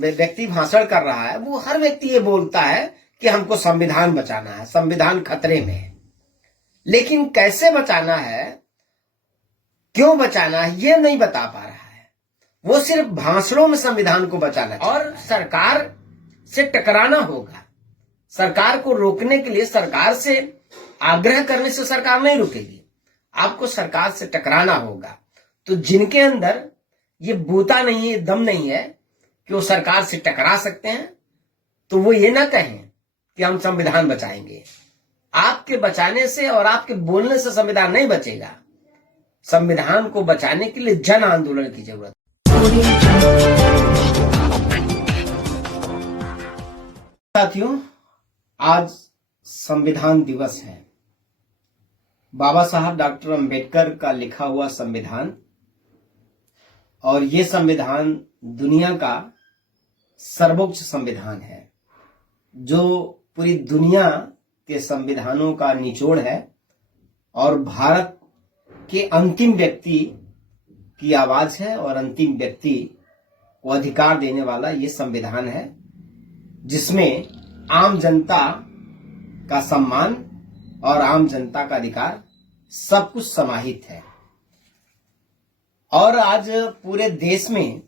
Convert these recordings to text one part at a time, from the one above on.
व्यक्ति भाषण कर रहा है वो हर व्यक्ति ये बोलता है कि हमको संविधान बचाना है, संविधान खतरे में है। लेकिन कैसे बचाना है, क्यों बचाना है, ये नहीं बता पा रहा है। वो सिर्फ भाषणों में संविधान को बचाना चाहता है। और सरकार से टकराना होगा। सरकार को रोकने के लिए सरकार से आग्रह करने से सरकार नहीं रुकेगी, आपको सरकार से टकराना होगा। तो जिनके अंदर ये बूता नहीं है, दम नहीं है कि वो सरकार से टकरा सकते हैं, तो वो ये ना कहें कि हम संविधान बचाएंगे। आपके बचाने से और आपके बोलने से संविधान नहीं बचेगा। संविधान को बचाने के लिए जन आंदोलन की जरूरत है। साथियों, आज संविधान दिवस है। बाबा साहब डॉक्टर अंबेडकर का लिखा हुआ संविधान, और ये संविधान दुनिया का सर्वोच्च संविधान है, जो पूरी दुनिया के संविधानों का निचोड़ है और भारत के अंतिम व्यक्ति की आवाज है और अंतिम व्यक्ति को अधिकार देने वाला ये संविधान है, जिसमें आम जनता का सम्मान और आम जनता का अधिकार सब कुछ समाहित है। और आज पूरे देश में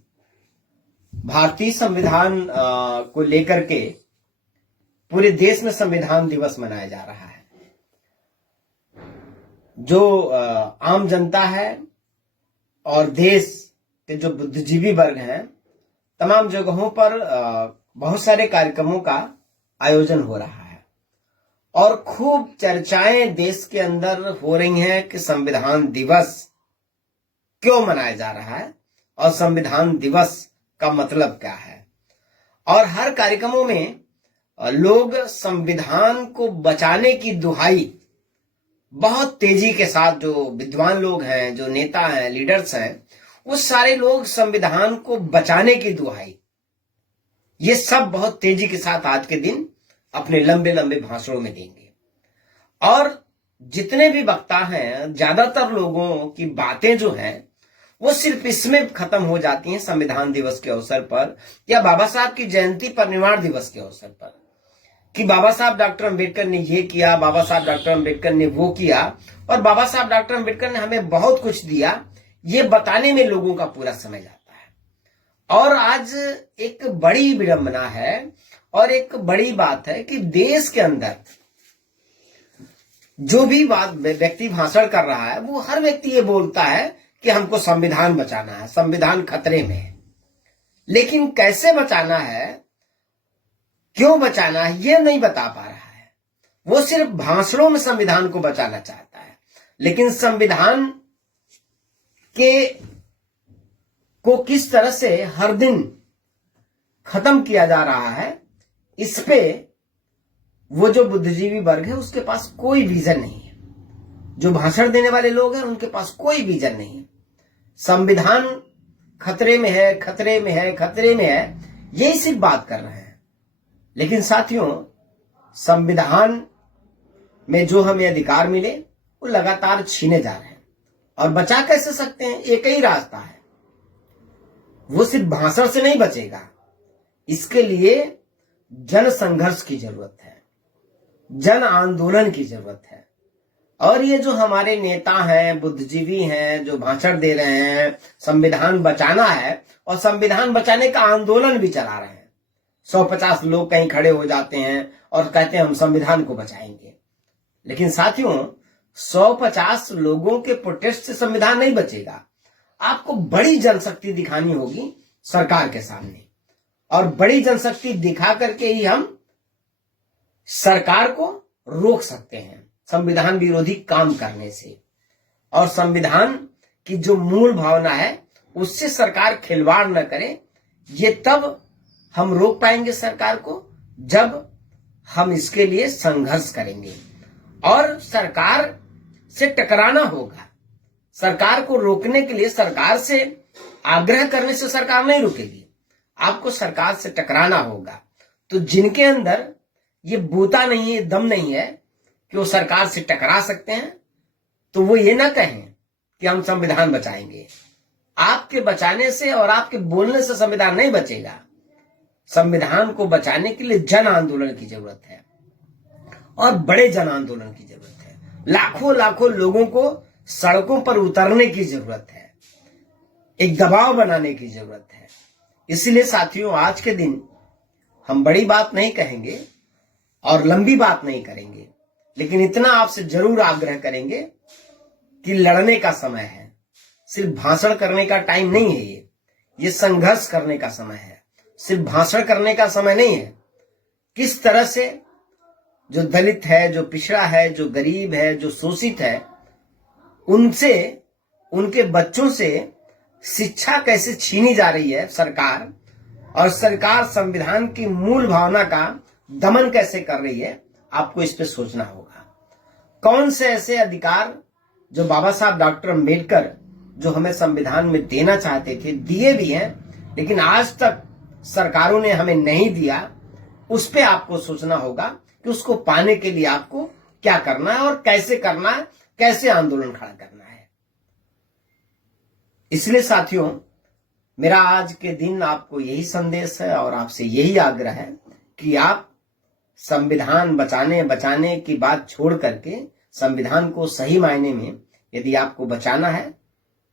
भारतीय संविधान को लेकर के पूरे देश में संविधान दिवस मनाया जा रहा है। जो आम जनता है और देश के जो बुद्धिजीवी वर्ग हैं, तमाम जगहों पर बहुत सारे कार्यक्रमों का आयोजन हो रहा है और खूब चर्चाएं देश के अंदर हो रही हैं कि संविधान दिवस क्यों मनाया जा रहा है और संविधान दिवस का मतलब क्या है। और हर कार्यक्रमों में लोग संविधान को बचाने की दुहाई बहुत तेजी के साथ, जो विद्वान लोग हैं, जो नेता हैं, लीडर्स हैं, वो सारे लोग संविधान को बचाने की दुहाई, ये सब बहुत तेजी के साथ आज के दिन अपने लंबे लंबे भाषणों में देंगे। और जितने भी वक्ता हैं, ज्यादातर लोगों की बातें जो हैं वो सिर्फ इसमें खत्म हो जाती हैं, संविधान दिवस के अवसर पर या बाबा साहब की जयंती परिनिर्वाण दिवस के अवसर पर, कि बाबा साहब डॉक्टर अंबेडकर ने ये किया, बाबा साहब डॉक्टर अंबेडकर ने वो किया, और बाबा साहब डॉक्टर अंबेडकर ने हमें बहुत कुछ दिया, ये बताने में लोगों का पूरा समय जाता है। और आज एक बड़ी विडंबना है और एक बड़ी बात है कि देश के अंदर जो भी व्यक्ति भाषण कर रहा है वो हर व्यक्ति ये बोलता है कि हमको संविधान बचाना है, संविधान खतरे में है। लेकिन कैसे बचाना है, क्यों बचाना है, ये नहीं बता पा रहा है। वो सिर्फ भाषणों में संविधान को बचाना चाहता है, लेकिन संविधान के को किस तरह से हर दिन खत्म किया जा रहा है, इस पे वो जो बुद्धिजीवी वर्ग है उसके पास कोई विजन नहीं है। जो भाषण देने वाले लोग हैं उनके पास कोई विजन नहीं है। संविधान खतरे में है, खतरे में है, खतरे में है, यही सिर्फ बात कर रहे हैं। लेकिन साथियों, संविधान में जो हमें अधिकार मिले वो लगातार छीने जा रहे हैं। और बचा कैसे सकते हैं? एक ही रास्ता है, वो सिर्फ भाषण से नहीं बचेगा। इसके लिए जन संघर्ष की जरूरत है, जन आंदोलन की जरूरत है। और ये जो हमारे नेता हैं, बुद्धिजीवी हैं, जो भाषण दे रहे हैं संविधान बचाना है और संविधान बचाने का आंदोलन भी चला रहे हैं, 150 लोग कहीं खड़े हो जाते हैं और कहते हैं हम संविधान को बचाएंगे। लेकिन साथियों, 150 लोगों के प्रोटेस्ट से संविधान नहीं बचेगा। आपको बड़ी जनशक्ति दिखानी होगी सरकार के सामने, और बड़ी जनशक्ति दिखा करके ही हम सरकार को रोक सकते हैं संविधान विरोधी काम करने से। और संविधान की जो मूल भावना है उससे सरकार खिलवाड़ न करे, ये तब हम रोक पाएंगे सरकार को जब हम इसके लिए संघर्ष करेंगे। और सरकार से टकराना होगा। सरकार को रोकने के लिए सरकार से आग्रह करने से सरकार नहीं रुकेगी, आपको सरकार से टकराना होगा। तो जिनके अंदर ये बूता नहीं है, दम नहीं है कि वो सरकार से टकरा सकते हैं, तो वो ये ना कहें कि हम संविधान बचाएंगे। आपके बचाने से और आपके बोलने से संविधान नहीं बचेगा। संविधान को बचाने के लिए जन आंदोलन की जरूरत है और बड़े जन आंदोलन की जरूरत है। लाखों लाखों लोगों को सड़कों पर उतरने की जरूरत है, एक दबाव बनाने की जरूरत है। इसलिए साथियों, आज के दिन हम बड़ी बात नहीं कहेंगे और लंबी बात नहीं करेंगे, लेकिन इतना आपसे जरूर आग्रह करेंगे कि लड़ने का समय है। सिर्फ भाषण करने का टाइम नहीं है, ये संघर्ष करने का समय है। सिर्फ भाषण करने का समय नहीं है। किस तरह से जो दलित है, जो पिछड़ा है, जो गरीब है, जो शोषित है, उनसे, उनके बच्चों से शिक्षा कैसे छीनी जा रही है सरकार, और सरकार संविधान की मूल भावना का दमन कैसे कर रही है, आपको इस पे सोचना होगा। कौन से ऐसे अधिकार जो बाबा साहब डॉक्टर अम्बेडकर जो हमें संविधान में देना चाहते थे, दिए भी हैं, लेकिन आज तक सरकारों ने हमें नहीं दिया, उस पे आपको सोचना होगा कि उसको पाने के लिए आपको क्या करना है और कैसे करना है, कैसे आंदोलन खड़ा करना है। इसलिए साथियों, मेरा आज के दिन आपको यही संदेश है और आपसे यही आग्रह है कि आप संविधान बचाने की बात छोड़ करके संविधान को सही मायने में यदि आपको बचाना है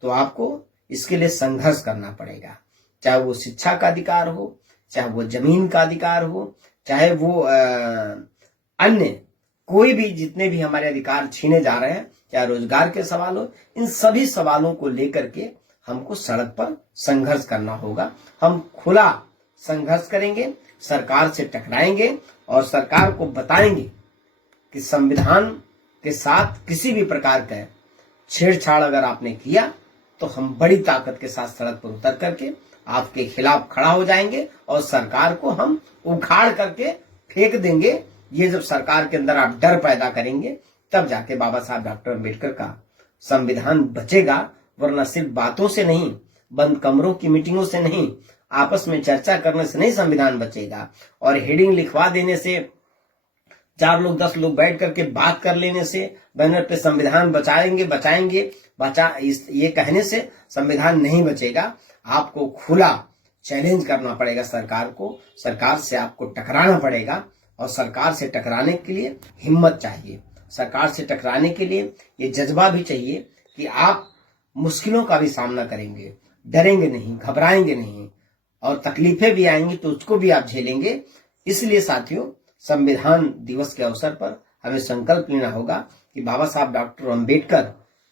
तो आपको इसके लिए संघर्ष करना पड़ेगा। चाहे वो शिक्षा का अधिकार हो, चाहे वो जमीन का अधिकार हो, चाहे वो अन्य कोई भी जितने भी हमारे अधिकार छीने जा रहे हैं, चाहे रोजगार के सवाल हो, इन सभी सवालों को लेकर के हमको सड़क पर संघर्ष करना होगा। हम खुला संघर्ष करेंगे, सरकार से टकराएंगे और सरकार को बताएंगे कि संविधान के साथ किसी भी प्रकार का छेड़छाड़ अगर आपने किया तो हम बड़ी ताकत के साथ सड़क पर उतर करके आपके खिलाफ खड़ा हो जाएंगे और सरकार को हम उखाड़ करके फेंक देंगे। ये जब सरकार के अंदर आप डर पैदा करेंगे, तब जाके बाबा साहब डॉक्टर अम्बेडकर का संविधान बचेगा। वरना सिर्फ बातों से नहीं, बंद कमरों की मीटिंगों से नहीं, आपस में चर्चा करने से नहीं संविधान बचेगा। और हेडिंग लिखवा देने से, 4 लोग 10 लोग बैठ करके बात कर लेने से, बैनर पे संविधान बचाएंगे ये कहने से संविधान नहीं बचेगा। आपको खुला चैलेंज करना पड़ेगा सरकार को, सरकार से आपको टकराना पड़ेगा। और सरकार से टकराने के लिए हिम्मत चाहिए, सरकार से टकराने के लिए ये जज्बा भी चाहिए कि आप मुश्किलों का भी सामना करेंगे, डरेंगे नहीं, घबराएंगे नहीं, और तकलीफें भी आएंगी तो उसको भी आप झेलेंगे। इसलिए साथियों, संविधान दिवस के अवसर पर हमें संकल्प लेना होगा कि बाबा साहब डॉक्टर अम्बेडकर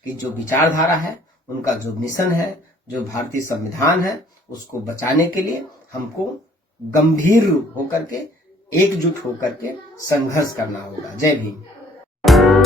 की जो विचारधारा है, उनका जो मिशन है, जो भारतीय संविधान है, उसको बचाने के लिए हमको गंभीर होकर के, एकजुट होकर के संघर्ष करना होगा। जय भीम।